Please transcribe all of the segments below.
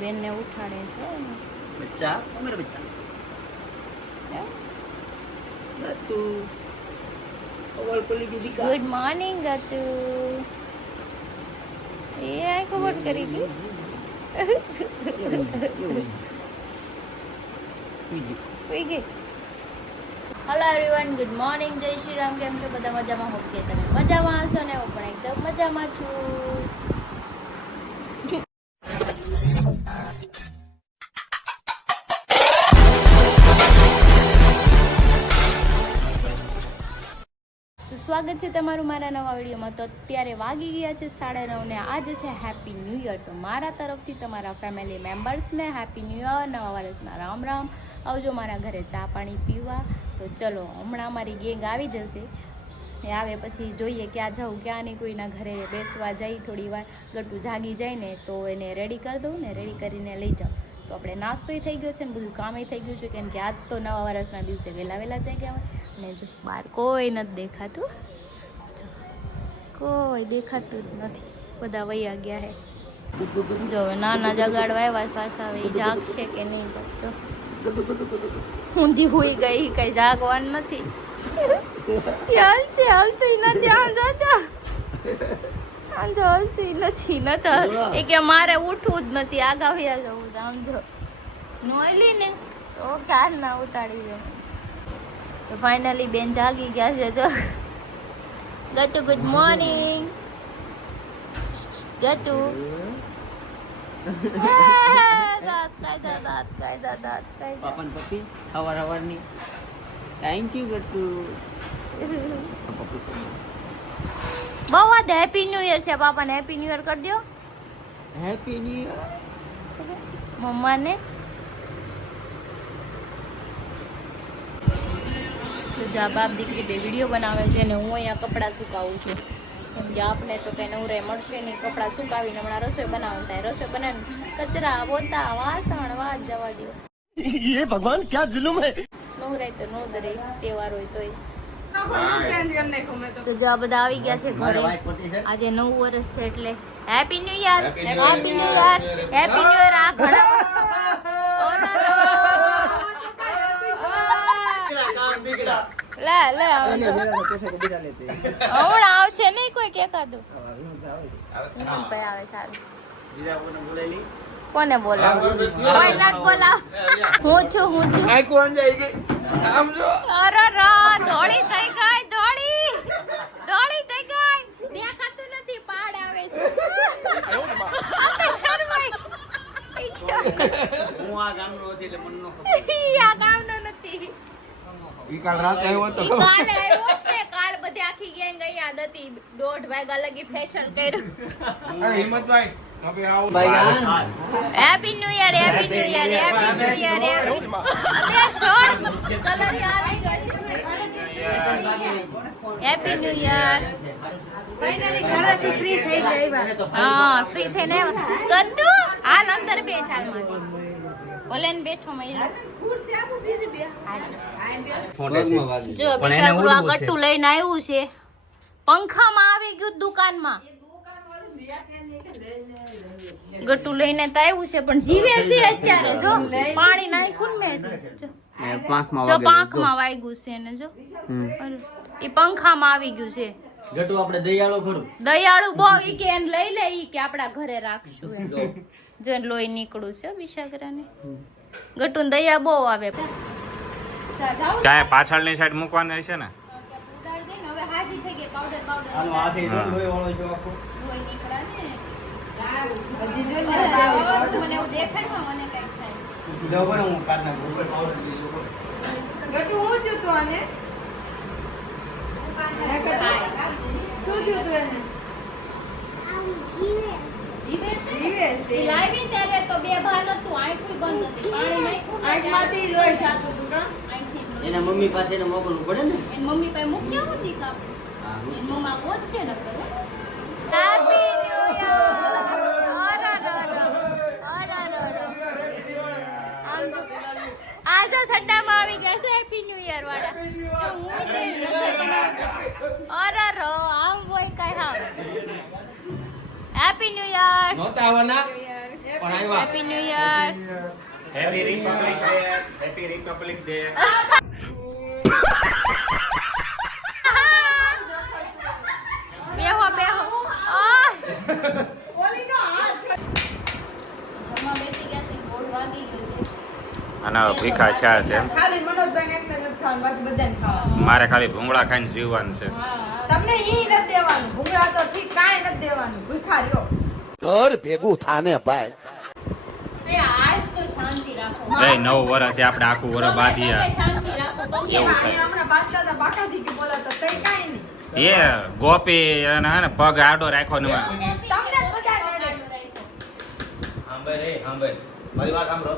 બેન ને ઉઠાડે છે बच्चा ओ मेरा बच्चा गट्टू ओवल कोली की दिखा गुड मॉर्निंग गतू ये आई को बोल करेगी हेलो एवरीवन गुड मॉर्निंग जय श्री राम केम छो बधा मजामां हो के तमे मजामां हशो ने હું પણ એકદમ મજામાં છું સ્વાગત છે તમારું મારા નવા વિડીયોમાં તો અત્યારે વાગી ગયા છે 9:30 ને આજે છે હેપી ન્યૂ યર તો મારા તરફથી તમારા ફેમિલી મેમ્બર્સને હેપી ન્યૂ યર નવા વર્ષના રામ રામ આવજો મારા ઘરે ચા પાણી પીવા તો ચલો હમણાં અમારી ગેંગ આવી જશે એ આવે પછી જોઈએ ક્યાં જાઉં ક્યાં નહીં કોઈના ઘરે બેસવા જઈ થોડી વાર ગટુ જાગી જાય ને તો એને રેડી કરી દઉં ને રેડી કરીને લઈ જાઉં તો આપણે નાસ્તોય થઈ ગયો છે ને બધું કામય થઈ ગયું છે કેમ કે આજ તો નવા વર્ષના દિવસે વહેલા જાગ્યા હોય અને જો બહાર કોઈ નથી દેખાતું કોઈ દેખાતું જ નથી બધા વૈયા ગયા હે જો નાના જગાડવા આવ્યા પાછા હવે જાગશે કે નહીં જાગતો ઊંધી હોઈ ગઈ કઈ જાગવાનું નથી હાલતી નથી હાલતી નથી ન તો એ કે મારે ઉઠવું જ નથી આગા વયા જવું સમજો નોયલી ને તો ખ્યાલ ના ઉતાડી દે તો ફાઇનલી બેન જાગી ગયા છે જો ગટુ ગુડ મોર્નિંગ ગટુ દાંત पापन पप्पी हवार ની थैंक यू गट्टू બહુ વાત હેપી ન્યુ યર છે પાપાને હેપી ન્યુ યર કરી દો हैप्पी न्यू ईयर મમ્માને તો જા બાપ દીકરી બે વિડીયો બનાવે છે ને હું અહીંયા કપડાં સુકાવું છું કેમ કે આપણે તો કંઈ નવરે મળશે નહીં કપડાં સુકાવીને હમણાં રસોઈ બનાવવાનું થાય રસોઈ બનાવીને કચરા પોતા વાસણ વાત જવા દો ये भगवान क्या जुल्म है નવરાય તો નો દરે તહેવાર હોય તોય તો જો આ બધા આવી ગયા છે ઘરે આજે 9 વર્ષ છે એટલે happy new year happy new year happy new year આ ઘણા લે હમણાં આવશે નહીં કોઈ કેકાતું ભાઈ આવે સારું કોને બોલાવ કોઈ ના બોલાવ હું છું आई कौन जाएगी हम जो અરે રા દોડી થઈ ગઈ દોડી થઈ ગઈ દેખાતું નથી પાડ આવે છે આપણે શરમાઈ હું આ ગામનો હતી એટલે મનનો ખબર આ ગામનો નથી ये कल रात आयो तो ઈ કાલે આવ્યો છે કાલ બધી આખી ગેંગ યાદ હતી 1:30 વાગ્યા લગી ફેશન કર્યું अरे हिम्मत भाई अबे आओ ભાઈ happy new year happy new year happy new year અરે છોડ કલર આવી ગયો હેપી ન્યુ યર ફાઇનલી ઘરેથી ફ્રી થઈ ગયા હા ફ્રી થઈને કદ્દુ હાલ અંદર બેસ હાલમાંથી ભલે ને બેઠો મહિલા જો બિચારું આ ગટ્ટુ લઈને આવ્યું છે પંખામાં આવી ગયું દુકાનમાં ગટ્ટુ લઈને તો આવ્યું છે પણ જીવે છે અત્યારે જો પાણી નાખ્યું ને જો પાંખમાં વાગ્યું છે ને જો એ પંખામાં આવી ગયું છે ગટ્ટુ આપણે દયાળો ખરું દયાળુ બહુ ઈ કે એને લઈ લે ઈ કે આપડા ઘરે રાખશું એમ જો લોહી નીકળું છે બિચારાને ગટ્ટુ ને દયા બહુ આવે ક્યાં પાછળની સાઈડ મૂકવાની છે ને હવે હાજી થઈ ગઈ પાવડર આનો હાથે લોહી વાળો જો આખો લોહી નીકળે ને મને એવું દેખાય મને કઈક થાય ડબલ હું કાઢ નાખું ઉપર પાવડર દીધો ગટુ હું છું તો આને શું થયું તું એને ઈ લાવી ત્યારે તો બે ભાન હતું આંખી બંધ હતી પાણી નાખ્યું આંખમાંથી લોહી જાતું હતું કા આંખથી એના મમ્મી પાસે એને મોકલવું પડે ને એન મમ્મી પાસે મૂક્યા હોતી કાપ એન મમ્મા પોત છે ન કરો હેપી ન્યુ યર આજો સટ્ટામાં આવી ગયા છે હેપી ન્યુ યર વાળા તો હું તે રસોઈ બનાવું અરે રો આમ હોય કઈ હા હેપી ન્યુ યર નહોતા આવવાના આવ્યા. Happy new year. Happy Republic day. Happy Republic day. બેહો બેહો. જમવા બેસી ગયા છે, ગોળ વાગી ગયો છે. અને ભીખા છા છે ખાલી મનોજભાઈને એકને નથી ખાવાનું, બાકી બધાને ખાવાનું. મારે ખાલી ભૂંગળા ખાઈને જીવવાનું છે. તમને ઈ નથી દેવાનું, ભૂંગળા તો ઠીક કાંઈ નથી દેવાનું, ભૂખા રહ્યો. ઘર ભેગું થાને ભાઈ. બે આજ તો શાંતિ રાખો. એ 9 વર્ષ છે આપણે આખું વર્ષ બાંધીએ. શાંતિ રાખો. તમને એવું અહીંયા હમણાં બાટલા હતા, બાકાજી કે બોલાતા, તઈ કાંઈ નહીં. એ ગોપી અને હે ને પગ આડો રાખ્યો ને તમને જ બધા નડે. મારી વાત સાંભળો.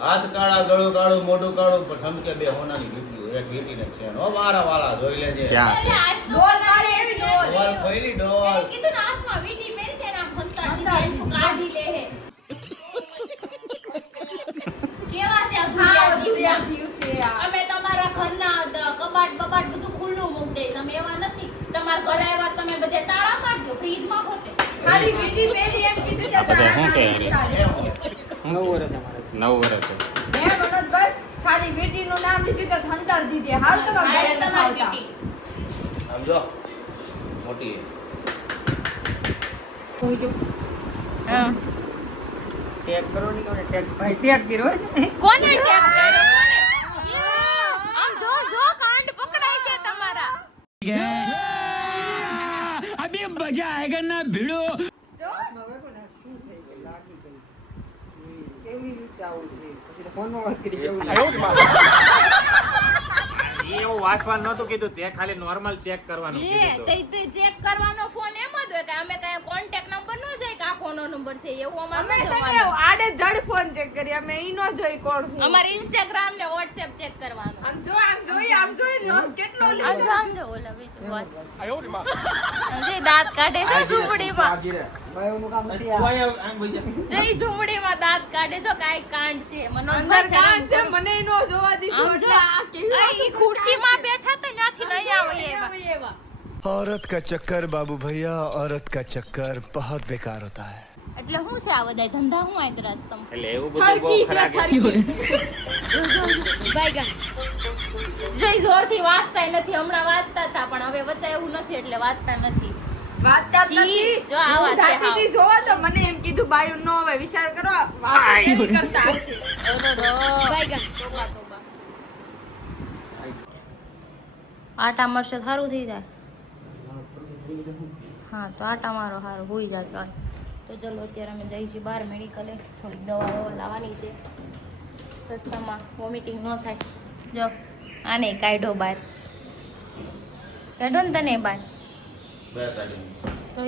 હાથ કાળા, ગળું કાળું, મોઢું કાળું, પણ સમકે બે હોનાની વીંટીઓ, એક વીંટીને છે. ઓ મારા વાલા જોઈ લેજે. ક્યાં છે? ડોલ મારી એવી ડોલ. ડોલ ખોઈલી ડોલ. એને કીધું ને હાથમાં વીંટી પહેરી દે ને આમ હંતાડી દે, એનું કાઢી લે હે. કેવા છે અધૂરિયા હા, જીવના? અધૂરિયા જીવ છે આ. અમે તમારા ઘરના કબાટ બબાટ બધું ખુલ્લું મૂકી દે. તમે એવા નથી. તમારા ઘરે આવ્યા તમે બધે તાળા મારી દો, ફ્રીજમાં હોતે. ખાલી વીંટી પહેરી એમ કીધું કે આ બધા શું કહે? 9 વર્ષ અમારે. 9 વર્ષ છે. હે મનોજભાઈ, ખાલી વીંટીનું નામ લીધું તો હંતાર દીધી. હારું તમારા મારે ઘરે નથી તમારી આવતા. વીંટી. સમજો મોટી હા. ટેગ કરો નહીં કોને ટેગ ભાઈ ટેગ કર્યો હોય ને. કોને ટેગ કર્યો? કોને? આમ જો જો કાંડ પકડાય છે તમારા. અભી મજા આયેગા ના ભીડો. જો કેવી રીતે આવું છે પછી તો ફોનમાં વાત કરી કેવું એવું વાંચવાનું નહોતું કીધું, તે ખાલી નોર્મલ ચેક કરવાનું લે કીધું તે તે ચેક કરવાનો ફોન એમ જ હોય કે અમે કઈ કોન્ટેક્ટ નંબર નો જાય કે આ ફોનનો નંબર છે એવું અમારે અમે ન છે ને જોવાનું. આડે ધડ ફોન ચેક કરી, અમે ઈ નો જોઈ કોણ હું. અમારે ઇન્સ્ટાગ્રામ ને વોટ્સએપ ચેક કરવાનું. આમ જોઈએ રોજ કેટલો લે આમ જો ઓલા બીજું વાત. જે દાંત કાઢે છે ઝૂંપડીમાં. ભાઈઓનું કામ નથી તું આ. અહીંયા આમ ભાઈ જા. જઈ ઝૂંપડીમાં દાંત કાઢે તો કાઈ કાંડ છે. અંદર મનોજભાઈ કાન છે, શરમ કરો. મને ઈ નો જોવા દીધું. આમ જો એટલે આ કેવી આ ઈ ખુરશીમાં બેઠા તો ત્યાંથી નહીં આવે એવા. એવા. औरत का चक्कर बाबू भैया औरत का चक्कर बहुत बेकार होता है. એટલે શું છે આ બધા ધંધા હું આય કરસ તમ એટલે એવું બધું બહુ થરકી છે, ખરાબ થરકી. બાયગન જઈ જોરથી વાંચતાય નથી. હમણાં વાંચતા હતા પણ હવે વચ્ચે એવું નથી એટલે વાંચતા નથી. વાતતા જ છી, નથી. જો આવા હું છે જાતી હાવ. હતી જોવા તો મને એમ કીધું બાયું નો હવે વિચાર કરો વાતો કેવી કરતા હશે. બાયગન તોબા તોબા. આટા મરશે સારું થઈ જાય. હા તો આટા મારો સારું હોઈ જાય. તો ચલો અત્યારે અમે જઈએ છીએ બહાર મેડિકલે. થોડીક દવા લાવવાની છે. રસ્તામાં વોમિટિંગ ન થાય. જો આને કાઢો બહાર. કાઢો ને તને બહાર. બે કાઢી. તો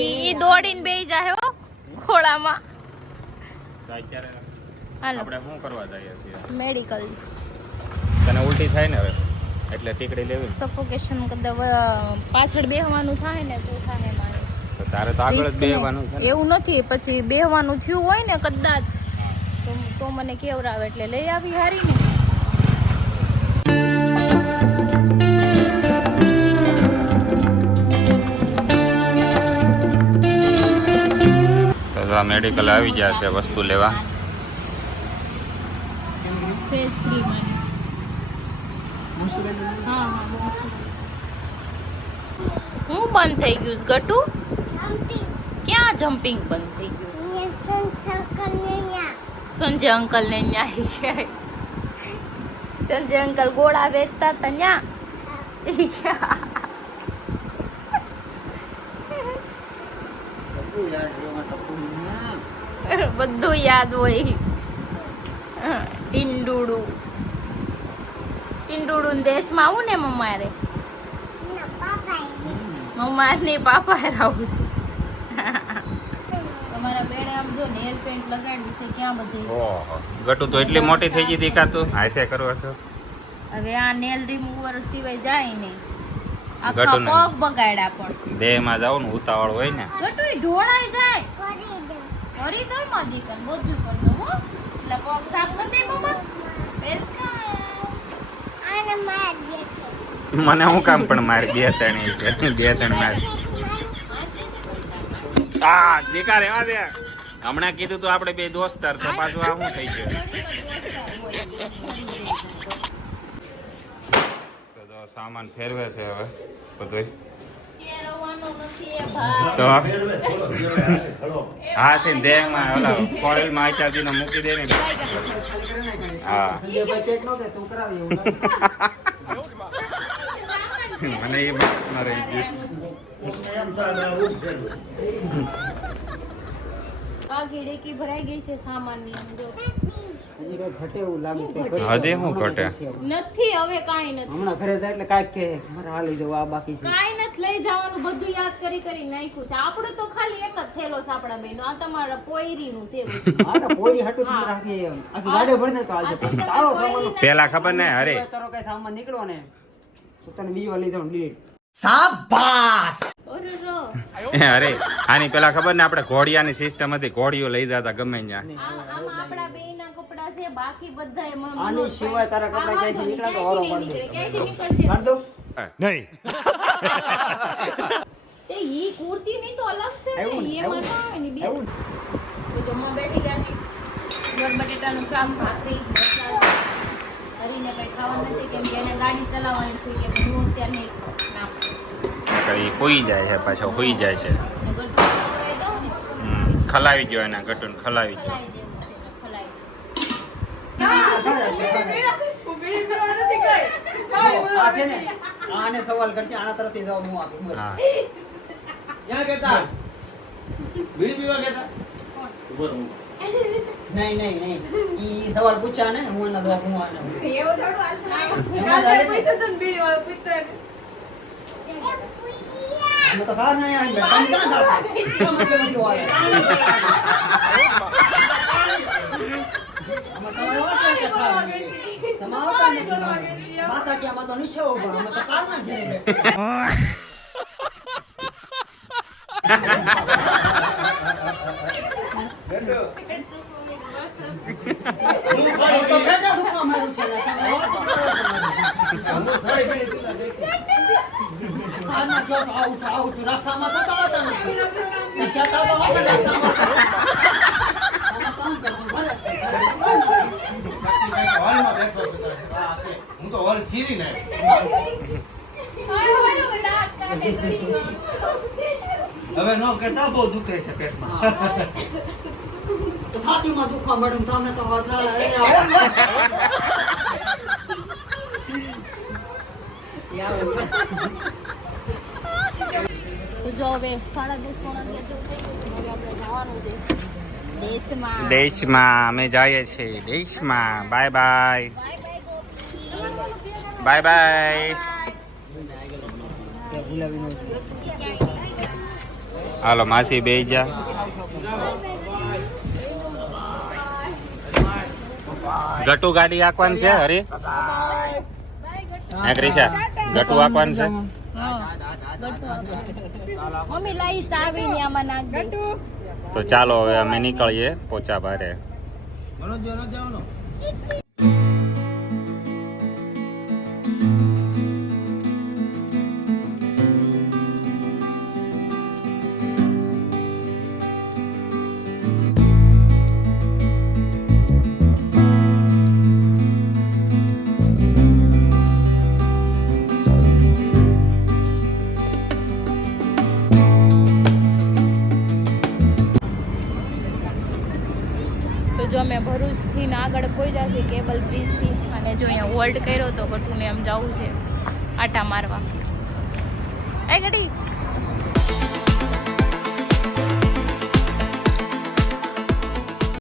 ઈ દોડીને બેહી જાય હો ખોળામાં. તો અત્યારે હાલો આપણે શું કરવા જઈએ છીએ? મેડિકલ. તને ઉલટી થાય ને હવે એટલે ટીકડી લેવી ને. સફોકેશન કદાચ પાછળ બેહવાનું થાય ને તો થાય મારે. તો તારે તો આગળ જ Risk બેહવાનું છે નહીં. ને. એવું નથી પછી બેહવાનું થયું હોય ને કદાચ તો મને કેવરાવે એટલે લઈ આવી હારી ને. તો આ મેડિકલ આવી ગયા છે વસ્તુ લેવા. ફેસ ક્રીમ મુશ્કેલ હા હા હું બંધ થઈ ગયું છે ગટુ. ક્યાં જમ્પિંગ બંધ થઈ ગયું? સંજય અંકલ ને ન્યા સંજય અંકલ ગોળા વેચતા હતા ન્યા. બધું યાદ રહેવા ટપું. બધું યાદ હોય. ટીંડુડું ટીંડુડું દેશમાં આવું ને મમ્મારે. મમ્મા ને પાપા આવું છે. તમારા બેડે આમ જો નેલ પેન્ટ લગાડ્યું છે ક્યાં બધે. ઓહો ગટુ તો એટલી મોટી થઈ ગઈ કા તું હાથે કરવા છો. હવે આ નેલ રિમૂવર સિવાય જાય નહીં. આખા ગટુ ને. પગ બગાડ્યા પણ. દેહમાં જાવ ને ઉતાવળ હોય ને. ગટુ ઈ ઢોળાઈ જાય. કરી દો માં દીકન બધું કર દો હો. એટલે પગ સાફ કરી દે મમ્મા. મને હું કામ પણ માર બે ત્રણ માર. આ દીકા રેવા દે. હમણાં કીધું તો આપણે બે દોસ્તાર તો પાછું આ શું થઈ ગયું. તો જો સામાન ફેરવે છે હવે બધું. તો હા છે દેહમાં ઓલા કોરેલમાં આચાર્યજીને મૂકી દે ને. હા મને એ મતમાં રહી ગયું. આ ગીડેકી ભરાઈ ગઈ છે સામાનની અંદર. હજી શું ઘટે? નથી હવે કાંઈ નથી. હમણાં ઘરે જાય એટલે કાંઈક કે મારે હાલી જવું આ બાકી છે. કાંઈ નથી લઈ જવાનું, બધું યાદ કરી કરી નાખ્યું છે. આપણું તો ખાલી એક જ થેલો છે આપણા બેનો. આ તમારા પોયરીનું છે બધું. હા તો પોરી હાટું જ રાખી આખી ગાડી ભરીને તો આજે તારો સામાન પેલા ખબર ને અરે તારો કઈ સામાન નીકળો ને તો તને બીજી વાર લઈ જાઉં ડિલીટ. અરે આની પેલા ખબર ને આપણે ઘોડિયાની સિસ્ટમ હતી. ઘોડીઓ લઈ જતા ગમે ત્યાં. આમાં આપણા બેયના કપડાં છે, બાકી બધાય મમ્મી આની સિવાય તારા કપડાં ક્યાંથી નીકળે તો ઓરો પાડ દે. ક્યાંથી નીકળશે? પાડ દઉં? नहीं એ ઈ કુર્તીની તો અલગ છે ને, એવું ને, એમાં ના આવે ને બે. તો જમવા બેઠી ગયા ગોળ બટેટાનું શાક, ભાખરી, મરચાં. હરીને કઈ ખાવાનું નથી કેમ કે એને ગાડી ચલાવવાની છે કે હું અત્યારે નહીં ખાઉં. ના પાડે. એ હોઈ જાય છે પાછો હોઈ જાય છે. અને ગટુ ખવડાવી દઉં ને, ખલાવી ગયો એના ગટુન ખલાવી ગયો. ખલાઈ જેવું છે તો ખલાઈ. હું બીડી પીવા નથી ગઈ. પાણી આ ભરવા છે ને નથી. આને સવાલ કરશે આના તરફથી જવાબ હું આપીશ. બોલ. હા ક્યાં કહેતા બીડી પીવા કહેતા બોલ હું નહીં ઈ સવાલ પૂછ્યા ને હું એના જવાબ હું આને આપીશ. એવું થોડું હાલતું. કાલ પૈસા તો બીડી વાળો પીતો હોય. અમે તો ખાસ નહીં આવીને બેઠા. તમે ક્યાં જાતા? કેમ એટલે નથી વાળે? અમે તો આવતા જ ભરવા નથી. ગઈ હતી. તમે આવતા પાણી ભરવા ગઈ નથી. હતી. પાછા કે અમે તો નીચે ઉભા. અમે તો કારના ઘેરે બેઠા. અમે તો ભેગા દુખવા માંડ્યું છે ને. તમે વાતો કરો છો. આના જો તો આવું છું. રસ્તામાં થતા હતા નથી. ત્યાં તો આપણે રસ્તામાં હોલમાં બેઠો છું. હું તો હોલ સીરી ને હવે નો કહેતા બહુ દુખે છે પેટમાં. તો છાતીમાં દુખવા માંડ્યું. તમે તો તો જો હવે 10:30 પોણા 11 જેવું થઈ ગયું છે. હવે આપણે જવાનું છે દેશમાં. દેશમાં અમે જઈએ છીએ. દેશમાં બાય બાય બાય બાય. હાલો માસી બેહી જા. ગટુ ગાડી આંકવાની છે હરી. હે ક્રિશા ગટુ આંકવાનું છે. મમ્મી લાઈ ચાવી ને આમાં નાખ દે. તો ચાલો હવે અમે નીકળીએ પોચા ભારે. મનોજ જો ન જવાનો તો જો અમે ભરૂચથી ને આગળ પહોંચ્યા છીએ કેબલ બ્રિજથી. અને જો અહીંયા હોલ્ડ કર્યો તો ગટુને એમ જવું છે આટા મારવા. એ ગટી